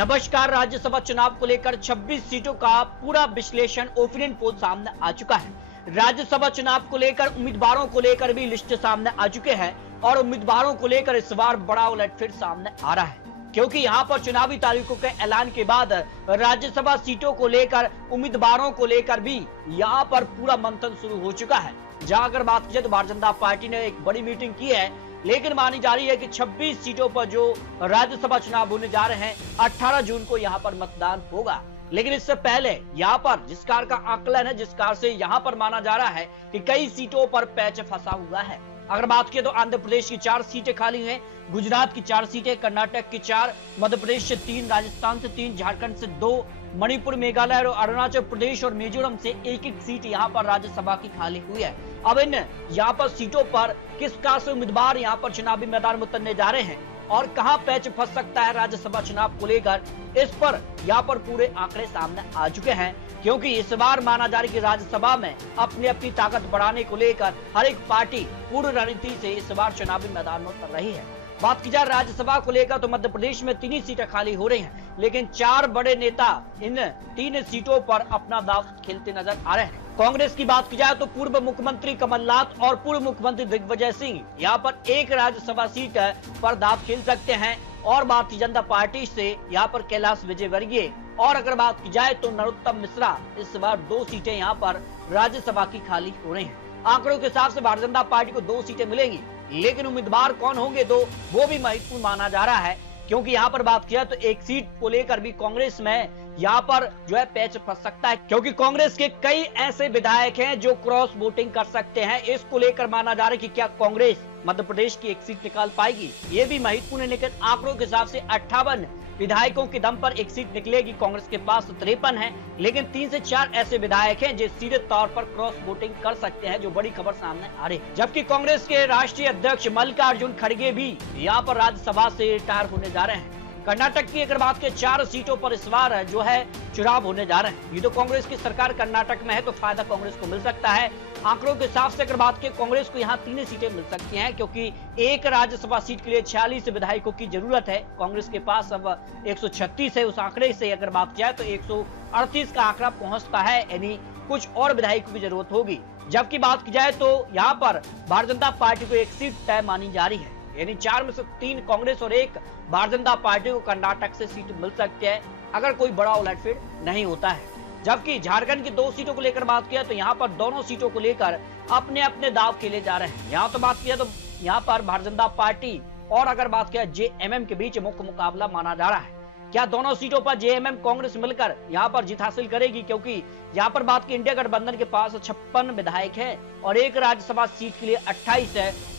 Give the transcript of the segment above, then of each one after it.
नमस्कार। राज्यसभा चुनाव को लेकर 26 सीटों का पूरा विश्लेषण ओपिनियन पोल सामने आ चुका है। राज्यसभा चुनाव को लेकर उम्मीदवारों को लेकर भी लिस्ट सामने आ चुके हैं और उम्मीदवारों को लेकर इस बार बड़ा उलटफेर सामने आ रहा है, क्योंकि यहां पर चुनावी तारीखों के ऐलान के बाद राज्यसभा सीटों को लेकर उम्मीदवारों को लेकर भी यहां पर पूरा मंथन शुरू हो चुका है। जहां अगर बात की जाए तो भारतीय जनता पार्टी ने एक बड़ी मीटिंग की है, लेकिन मानी जा रही है कि 26 सीटों पर जो राज्यसभा चुनाव होने जा रहे हैं 18 जून को यहां पर मतदान होगा। लेकिन इससे पहले यहां पर जिस कार का आकलन है, जिस कार से यहां पर माना जा रहा है कि कई सीटों पर पैच फंसा हुआ है। अगर बात की तो आंध्र प्रदेश की 4 सीटें खाली हैं, गुजरात की 4 सीटें, कर्नाटक की 4, मध्य प्रदेश से 3, राजस्थान से 3, झारखंड से 2, मणिपुर, मेघालय और अरुणाचल प्रदेश और मिजोरम से एक-एक सीट यहां पर राज्यसभा की खाली हुई है। अब इन यहां पर सीटों पर किस कार से उम्मीदवार यहां पर चुनावी मैदान में उतरने जा रहे हैं और कहां पैच फंस सकता है राज्यसभा चुनाव को लेकर, इस पर यहां पर पूरे आंकड़े सामने आ चुके हैं। क्योंकि इस बार माना जा रहा है कि राज्यसभा में अपनी ताकत बढ़ाने को लेकर हर एक पार्टी पूर्ण रणनीति से इस बार चुनावी मैदान में उतर रही है। बात की जाए राज्यसभा को लेकर तो मध्य प्रदेश में 3 ही सीटें खाली हो रही हैं, लेकिन 4 बड़े नेता इन 3 सीटों पर अपना दांव खेलते नजर आ रहे हैं। कांग्रेस की बात की जाए तो पूर्व मुख्यमंत्री कमलनाथ और पूर्व मुख्यमंत्री दिग्विजय सिंह यहाँ पर एक राज्यसभा सीट पर दांव खेल सकते हैं और भारतीय जनता पार्टी से यहाँ पर कैलाश विजयवर्गीय और अगर बात की जाए तो नरोत्तम मिश्रा इस बार 2 सीटें यहाँ पर राज्यसभा की खाली हो रही हैं। आंकड़ों के हिसाब से भारतीय जनता पार्टी को 2 सीटें मिलेंगी, लेकिन उम्मीदवार कौन होंगे वो भी महत्वपूर्ण माना जा रहा है। क्योंकि यहाँ पर बात किया तो एक सीट को लेकर भी कांग्रेस में यहाँ पर जो है पैच फंस सकता है, क्योंकि कांग्रेस के कई ऐसे विधायक हैं जो क्रॉस वोटिंग कर सकते हैं। इसको लेकर माना जा रहा है कि क्या कांग्रेस मध्य प्रदेश की एक सीट निकाल पाएगी, ये भी महत्वपूर्ण है। लेकिन आंकड़ों के हिसाब से 58 विधायकों के दम पर एक सीट निकलेगी। कांग्रेस के पास 53 है, लेकिन 3 से 4 ऐसे विधायक हैं जो सीधे तौर पर क्रॉस वोटिंग कर सकते हैं, जो बड़ी खबर सामने आ रही है। जबकि कांग्रेस के राष्ट्रीय अध्यक्ष मल्लिकार्जुन खड़गे भी यहाँ पर राज्यसभा से रिटायर होने जा रहे हैं। कर्नाटक की अगर बात के 4 सीटों पर इस बार जो है चुनाव होने जा रहे हैं। ये तो कांग्रेस की सरकार कर्नाटक में है, तो फायदा कांग्रेस को मिल सकता है। आंकड़ों के हिसाब से अगर बात की कांग्रेस को यहाँ 3 सीटें मिल सकती हैं, क्योंकि एक राज्यसभा सीट के लिए 46 विधायकों की जरूरत है। कांग्रेस के पास अब 136 है। उस आंकड़े से अगर बात किया तो 138 का आंकड़ा पहुंचता है, यानी कुछ और विधायकों की जरूरत होगी। जबकि बात की जाए तो यहाँ पर भारतीय जनता पार्टी को एक सीट तय मानी जा रही है, यानी 4 में से 3 कांग्रेस और 1 भारतीय जनता पार्टी को कर्नाटक से सीट मिल सकती है अगर कोई बड़ा उलटफेर नहीं होता है। जबकि झारखंड की 2 सीटों को लेकर बात किया तो यहाँ पर दोनों सीटों को लेकर अपने दाव खेले जा रहे हैं। यहाँ तो बात किया तो यहाँ पर भारतीय जनता पार्टी और अगर बात किया जेएमएम के बीच मुख्य मुकाबला माना जा रहा है। क्या दोनों सीटों पर जेएमएम कांग्रेस मिलकर यहाँ पर जीत हासिल करेगी, क्योंकि यहाँ पर बात की इंडिया गठबंधन के पास 56 विधायक है और एक राज्यसभा सीट के लिए 28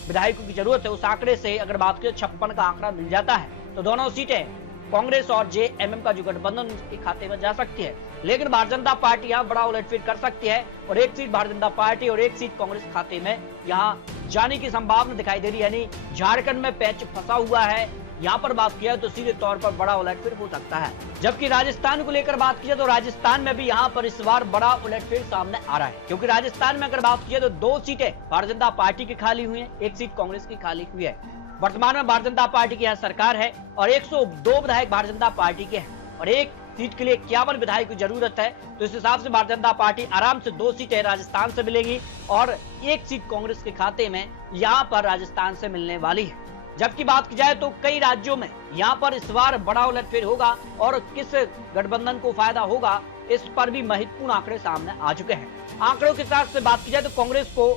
विधायकों की जरूरत है। उस आंकड़े से अगर बात करें 56 का आंकड़ा मिल जाता है तो दोनों सीटें कांग्रेस और जेएमएम का जो गठबंधन के खाते में जा सकती है। लेकिन भारतीय जनता पार्टी यहाँ बड़ा उलटफेर कर सकती है और एक सीट भारतीय जनता पार्टी और एक सीट कांग्रेस खाते में यहाँ जाने की संभावना दिखाई दे रही है, यानी झारखंड में पैच फंसा हुआ है। यहाँ पर बात किया तो सीधे तौर पर बड़ा उलटफेर हो सकता है। जबकि राजस्थान को लेकर बात की तो राजस्थान में भी यहाँ पर इस बार बड़ा उलटफेर सामने आ रहा है, क्योंकि राजस्थान में अगर बात की तो 2 सीटें भारतीय जनता पार्टी की खाली हुई है, एक सीट कांग्रेस की खाली हुई है। वर्तमान में भारतीय जनता पार्टी की यहाँ सरकार है और 102 विधायक भारतीय जनता पार्टी के हैं और एक सीट के लिए 51 विधायक की जरूरत है। तो इस हिसाब से भारतीय जनता पार्टी आराम से 2 सीटें राजस्थान से मिलेंगी और एक सीट कांग्रेस के खाते में यहाँ पर राजस्थान से मिलने वाली है। जबकि बात की जाए तो कई राज्यों में यहाँ पर इस बार बड़ा उलटफेर होगा और किस गठबंधन को फायदा होगा, इस पर भी महत्वपूर्ण आंकड़े सामने आ चुके हैं। आंकड़ों के हिसाब से बात की जाए तो कांग्रेस को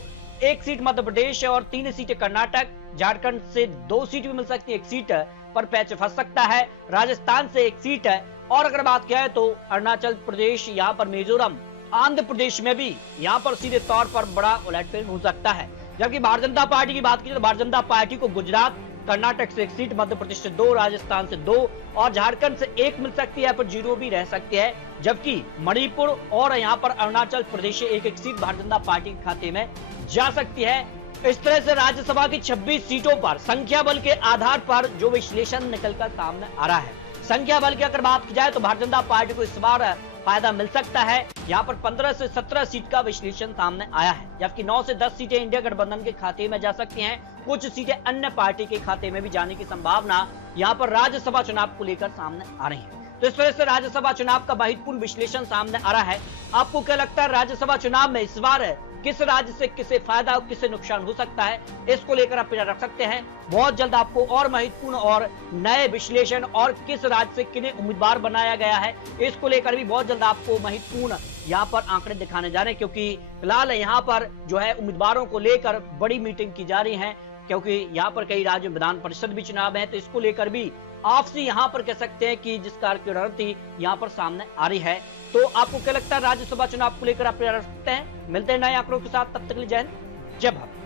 1 सीट मध्य प्रदेश और 3 सीटें कर्नाटक, झारखंड से 2 सीट भी मिल सकती है, 1 सीट पर पैच फंस सकता है, राजस्थान से 1 सीट है और अगर बात किया तो अरुणाचल प्रदेश, यहाँ पर मिजोरम, आंध्र प्रदेश में भी यहाँ पर सीधे तौर पर बड़ा उलटफेर हो सकता है। जबकि भारतीय जनता पार्टी की बात की तो भारतीय जनता पार्टी को गुजरात, कर्नाटक से 1 सीट, मध्य प्रदेश से 2, राजस्थान से 2 और झारखंड से 1 मिल सकती है, पर 0 भी रह सकती है। जबकि मणिपुर और यहाँ पर अरुणाचल प्रदेश से 1-1 सीट भारतीय जनता पार्टी के खाते में जा सकती है। इस तरह से राज्यसभा की 26 सीटों पर संख्या बल के आधार पर जो विश्लेषण निकलकर सामने आ रहा है, संख्या बल की अगर बात की जाए तो भारतीय जनता पार्टी को इस बार फायदा मिल सकता है। यहाँ पर 15 से 17 सीट का विश्लेषण सामने आया है, जबकि 9 से 10 सीटें इंडिया गठबंधन के खाते में जा सकती हैं। कुछ सीटें अन्य पार्टी के खाते में भी जाने की संभावना यहाँ पर राज्यसभा चुनाव को लेकर सामने आ रही है। तो इस तरह से राज्यसभा चुनाव का महत्वपूर्ण विश्लेषण सामने आ रहा है। आपको क्या लगता है राज्यसभा चुनाव में इस बार किस राज्य से किसे फायदा और किसे नुकसान हो सकता है, इसको लेकर आप नजर रख सकते हैं। बहुत जल्द आपको और महत्वपूर्ण और नए विश्लेषण और किस राज्य से किन्हें उम्मीदवार बनाया गया है, इसको लेकर भी बहुत जल्द आपको महत्वपूर्ण यहाँ पर आंकड़े दिखाने जा रहे हैं, क्योंकि फिलहाल यहाँ पर जो है उम्मीदवारों को लेकर बड़ी मीटिंग की जा रही है, क्योंकि यहाँ पर कई राज्यों में विधान परिषद भी चुनाव है। तो इसको लेकर भी आपसी यहाँ पर कह सकते हैं कि जिस कार की रणनीति यहाँ पर सामने आ रही है। तो आपको क्या लगता है राज्यसभा चुनाव को लेकर आप रख सकते हैं। मिलते हैं नए आंकड़ों के साथ, तब तक के लिए जय हिंद, जय भारत।